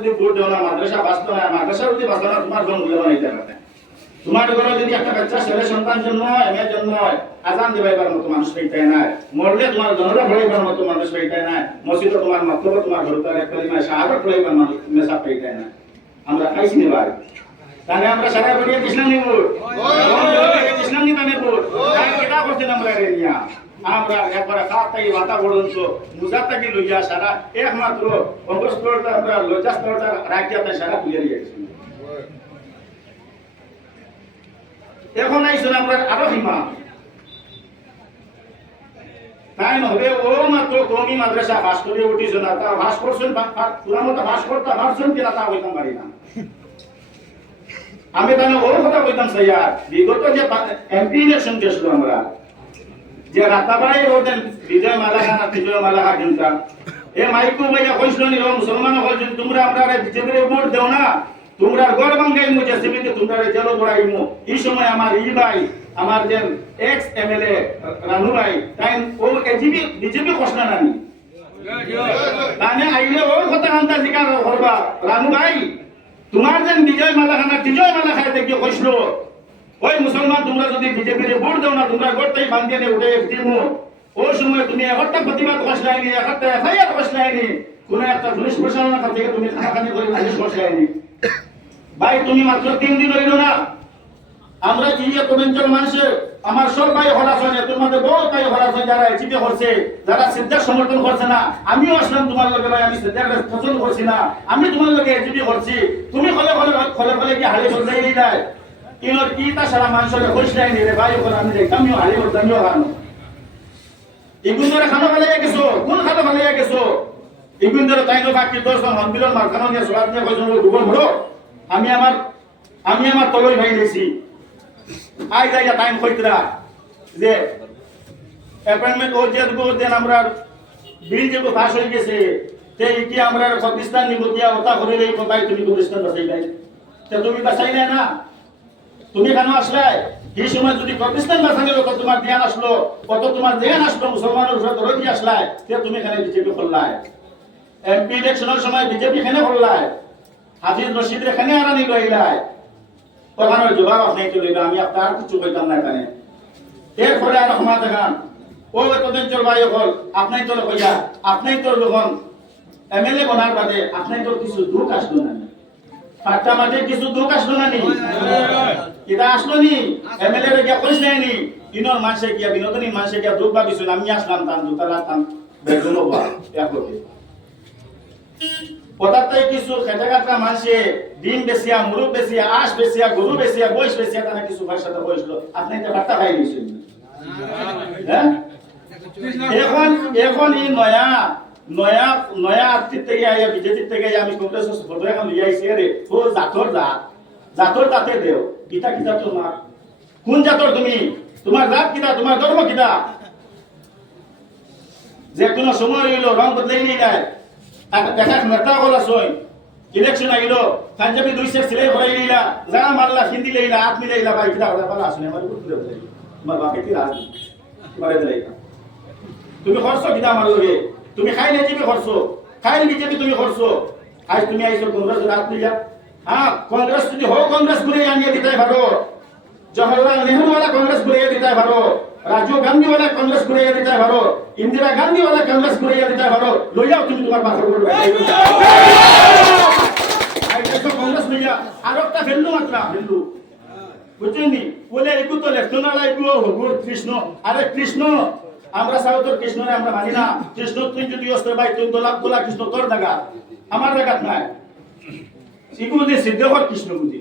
যদি ভোট দেও না মাদ্রাসা বাঁচতো না মাদ্রাসা যদি বাঁচতো না তোমার ঘর মূল্য বানাইতে পারবে তোমার ঘরে যদি একটা বাচ্চা ছেলে সন্তান জন্ম হয় মেয়ের জন্ম হয় আজান দিবাইবার মতো মানুষ পেইতাই নাই মরলে তোমার জনরা পড়াইবার মতো মানুষ পেইতাই নাই মসজিদে তোমার মক্তব্য তোমার ঘর তার একটা কালিমা শাহাদাত পড়াইবার মানুষ মেসা পেইতাই নাই আমরা খাইছি নি ভাই তাহলে আমরা সারা বড়িয়া কৃষ্ণ নিবো কৃষ্ণ নি তানে ভোট তাই কিটা করছেন আমরা রে নিয়া আমরা একবার খাতাই বাতাবরণ তো মুজাতাকি লইয়া সারা একমাত্র অঙ্গস্তরটা আমরা লজ্জাস্তরটা রাখিয়াতে সারা তুলে দিয়েছি এখন আইসুন আমরা আরো হিমা তাই নহবে ও মাত্র কমি মাদ্রাসা পাস করে উঠিছ না তা ভাস করছেন পুরা মতো ভাস করতে পারছেন কিনা তা হইতাম পারি না আমি তাহলে ওর কথা কইতাম স্যার বিগত যে এমপি ইলেকশন গেছিল আমরা যে রাতাবাই ওদের বিজয় মালাখানা বিজয় মালাখা কিন্তু এ মাইকু ভাইয়া কইছিল নি মুসলমান হল তোমরা আমরা বিজেপির ভোট দেও না তোমরা গড় বাঙ্গাই মুজে সমিতি তোমরা জেলো পড়াইমু এই সময় আমার ই ভাই আমার যে এক্স এমএলএ রানু ভাই তাই ও এজিবি বিজেপি ঘোষণা নানি তানে আইলে ওর কথা আনতা জিকার করবা রানু ভাই তোমার যে বিজয় মালাখানা বিজয় মালা খাইতে কি কইছিল ওই মুসলমান তোমরা যদি বিজেপির ভোট দাও না তোমরা গড়টাই বাঙ্গিয়ে উঠে দিমু ও সময় তুমি একটা প্রতিবাদ ঘোষণায়নি একটা এফআইআর ঘোষণায়নি কোন একটা পুলিশ প্রশাসনের কাছ থেকে তুমি খানাখানি করে পুলিশ ঘোষণায়নি ভাই তুমি মাত্র 3 দিন হইল না আমরা কি কমেন্টার মানুষের আমার সব ভাই হরাস হয় তোমাদের বহুত ভাই হরাস হয় যারা এজিপি করছে যারা সিদ্ধার্থ সমর্থন করছে না আমিও আসলাম তোমার লগে ভাই আমি সিদ্ধার্থ পছন্দ করছি না আমি তোমার লগে এজিপি করছি তুমি খলে খলে খলে খলে কি হালি বলতে এই যায় ইনোর কি তা সারা মানুষের কইছ নাই রে ভাই ওখানে আমি দেখ আমিও হালি বলতে আমিও খানো এগুন ধরে খানো ফেলে গেছো কোন খানো ফেলে গেছো এগুন ধরে তাই না বাকি 10 জন হনবিলন মারখানো নিয়ে সরাত নিয়ে কইছো দুবল ভরো আমি আমার তলই ভাই নিছি আই জায়গা টাইম কইতরা যে অ্যাপয়েন্টমেন্ট ও যে দুগো দেন আমরা বিল যে পাস হয়ে গেছে তে কি আমরা পাকিস্তান নিব দিয়া ওটা করে লই ভাই তুমি পাকিস্তান বাসাই নাই তে তুমি বাসাই না না তুমি কেন আসলে এই সময় যদি পাকিস্তান বাসাইলে কত তোমার ধ্যান আসলো কত তোমার ধ্যান আসলো মুসলমানের উপরে দরদি আসলে তে তুমি এখানে বিজেপি করলাই এমপি ইলেকশনের সময় বিজেপি এখানে করলাই হাফিজ রশিদ এখানে আনানি লইলাই ওখানের জবাব আপনি কি লইবা আমি আপনার কিছু কইতাম না এখানে এরপরে আর ক্ষমা দেখান ও এতদিন চল ভাই হল আপনাই তো কইয়া আপনাই তো যখন এমএলএ বনার বাদে আপনাই তো কিছু দুঃখ আসলো না পাঁচটা মাঝে কিছু দুঃখ আসলো না নি কিটা আসলো নি এমএলএ রে গিয়া কইছ নাই নি ইনর মানুষে গিয়া বিনোদনী মানুষে গিয়া দুঃখ ভাবিছিল আমি আসলাম তান দুতালা তান বেগুন হওয়া একলকে পদার্থই কিছু খেটাঘাটা মানুষে ডিম বেশিয়া মুরুব বেশিয়া আশ বেশিয়া গরু বেশিয়া বয়স বেশিয়া তারা কিছু ভাষাতে বসলো আপনি তো বার্তা খাই দিয়েছেন হ্যাঁ এখন এই নয়া আর্থিক থেকে আইয়া বিজেপি থেকে আমি কংগ্রেসের ফটো এখন লিয়ে আইছি রে ও জাতর তাতে দেও কিতা কিতা তোমার কোন জাতর তুমি তোমার জাত কিতা তোমার ধর্ম কিতা যে কোনো সময় হইল রং বদলাই নেই নাই দেখা নেতা বলা সই ইলেকশন আইলো পাঞ্জাবি 2 সেট সিলাই করাই নিলা যা মারলা হিন্দি লইলা হাত মিলাইলা ভাই কিটা কথা বলা আসলে আমার বুঝতে হবে তোমার বাপে কি রাজ মারে দেলাইতা তুমি খরচ কিটা আমার লগে তুমি খাই নাই জিবি খরচ খাই বিজেপি তুমি খরচ আজ তুমি আইছো কংগ্রেস রাত নিয়া হ্যাঁ কংগ্রেস যদি হো কংগ্রেস ঘুরে আনিয়ে দিতে পারো জওহরলাল নেহরু वाला कांग्रेस ঘুরে দিতে পারো রাজীব গান্ধী वाला कांग्रेस ঘুরে দিতে পারো ইন্দিরা গান্ধী वाला कांग्रेस ঘুরে দিতে পারো লইয়াও তুমি তোমার পাশে করবে আই দেখো কংগ্রেস লইয়া আরেকটা ফেললু মাত্র ফেললু বুঝছেননি বলে একটু তো লেফটেন্যান্ট আইবো হবো কৃষ্ণ আরে কৃষ্ণ আমরা সাউথের কৃষ্ণরে আমরা মানি না কৃষ্ণ তুই যদি অস্ত্র ভাই তুই গোলা কৃষ্ণ তোর জায়গা আমার জায়গা নাই সিগুলো যে সিদ্ধহর কৃষ্ণ বুঝি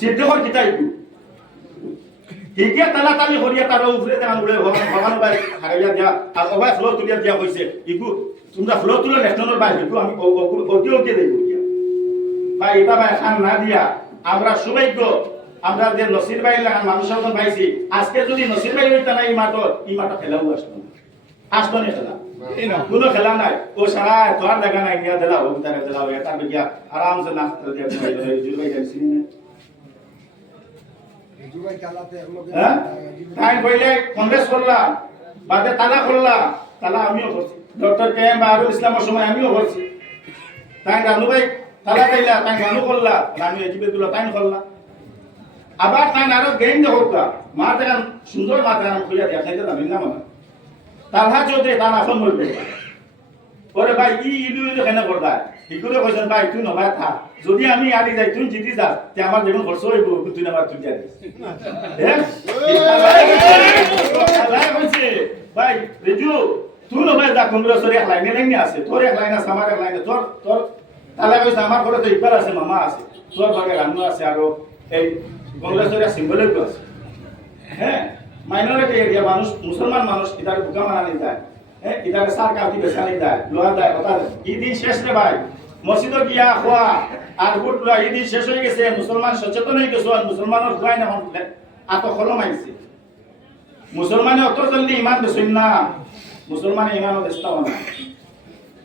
সিদ্ধহর কিতাইবু ঠিকই তালা তালি করিয়া তার উপরে দেখান বলে ভগবান ভাই হারাইয়া দিয়া আর ওবাই ফ্লো তুলিয়া দিয়া কইছে ইগু তোমরা ফ্লো তুলে ন্যাশনাল ভাই ইগু আমি ওকে দেব ভাই এটা ভাই খান না দিয়া আমরা সৌভাগ্য আমরা যে নসির ভাই লাগান মানুষ যখন পাইছি আজকে যদি নসির ভাই হইতা না এই মাঠে খেলাও আসতো না খেলা কোনো খেলা নাই ও সারা তোর দেখা নাই নিয়া দিলা ও তারে দিলা এটা বিয়া আরামসে নাস্তা দিয়া জুল ভাই জানছি না তাই কইলে কংগ্রেস করলা বাদে তালা করলা তালা আমিও করছি ডক্টর কে এম বাহারুল ইসলামের সময় আমিও করছি তাই রানু ভাই তালা তাইলা তাই রানু করলা রানু এজিবেগুলো তাই করলা আবার তাই আরো গেইন হোকা মা দেখান সুন্দর মা দেখান খুঁজা দিয়া খাইতে যাবেন না মনে তালহা চৌধুরী তার আসন বলবে ওরে ভাই ইলু ইলু কেন করবা ইগুলো কইছেন ভাই তুই নভাই থা যদি আমি আদি যাই তুই জিতি যাস তে আমার যেমন খরচ হইব তুই আমার তুই যাবি হ্যাঁ আল্লাহ কইছে ভাই রেজু তুই নভাই যা কংগ্রেসের এক লাইনে লাইনে আছে তোর এক লাইন আছে আমার এক লাইনে তোর তোর তাহলে কইছে আমার ঘরে তো ইকবাল আছে মামা আছে তোর ঘরে রানু আছে আর এই কংগ্রেসের সিম্বলিক আছে হ্যাঁ মাইনরিটি এরিয়া মানুষ মুসলমান মানুষ এটার বুকা মানা নিতে হয় হ্যাঁ এটার সরকার দিবে সালি দেয় লোহা দেয় কথা ঈদিন শেষ রে ভাই মসজিদে গিয়া খোয়া আর ভোট লওয়া ঈদিন শেষ হয়ে গেছে মুসলমান সচেতন হয়ে গেছে আর মুসলমানের খোয়াই না এত খলম আইছে মুসলমানে অত জলদি ইমান বেসইন না মুসলমানে ইমানও বেস্তা না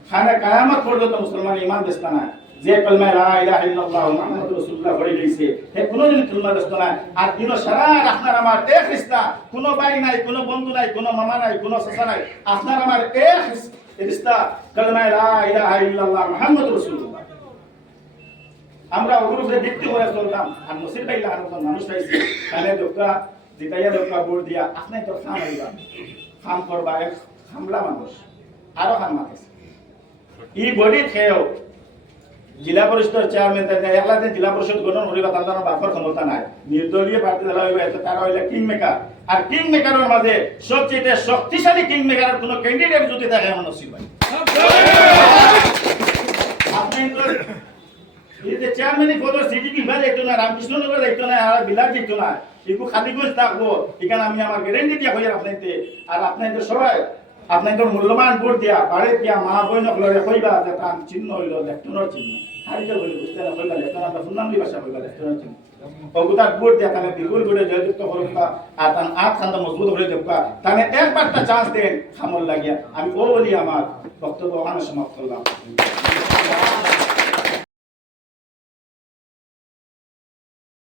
খানে কিয়ামত পর্যন্ত মুসলমানে ইমান বেস্তা না যে কলমা লা ইলাহা ইল্লাল্লাহ মুহাম্মাদুর রাসূলুল্লাহ পড়ে গেছে হে কোনদিন কলমা বেস্তা না আর দিন সারা আপনার আমার এক রিশতা কোনো ভাই নাই কোনো বন্ধু নাই কোনো মামা নাই কোনো চাচা নাই আপনার আমার এক রিশতা কলমা লা ইলাহা ইল্লাল্লাহ মুহাম্মাদুর রাসূলুল্লাহ আমরা ওগুলোকে দেখতে করে চলতাম আর মুসির ভাই লাগানো মানুষ পাইছি তাহলে লোকটা জিতাইয়া লোকটা ভোট দিয়া আপনি তো খাম হইবা খাম করবা এক হামলা মানুষ আরো খাম মানুষ ই বডি খেয়েও জেলা পরিষদের চেয়ারম্যান একলা দিন জেলা পরিষদ গঠন করিবা তার বাপর ক্ষমতা নাই নির্দলীয় প্রার্থী দেওয়া হইবে তারা হইলে কিং মেকার আর কিং মেকারের মাঝে সবচেয়ে শক্তিশালী কিং মেকারের কোনো ক্যান্ডিডেট যদি থাকে এমন নসিব ভাই আপনি এই যে চেয়ারম্যানই পদের সিটি কিংবা যাইতো না রামকৃষ্ণনগর যাইতো না আর বিলাস যাইতো না একটু খাদিগঞ্জ থাকবো এখানে আমি আমার গ্যারেন্টি দিয়া হইয়া আপনাইতে আর আপনাদের সবাই আপনাদের মূল্যবান ভোট দিয়া বাড়ি দিয়া মা বই নকলরে কইবা যে তার চিহ্ন হইল লেফটেন্যান্ট চিহ্ন হারিতে হইল বুঝতে না কইবা লেফটেন্যান্ট আপনার সুনাম দি ভাষা কইবা লেফটেন্যান্ট চিহ্ন অগুতার ভোট দিয়া তাহলে বিগুল ভোটে জয়যুক্ত করবা আর তার আট খান্দা মজবুত হয়ে যাবা তাহলে একবারটা চান্স দেন খামল লাগিয়া আমি ও বলি আমার বক্তব্য ওখানে সমাপ্ত করলাম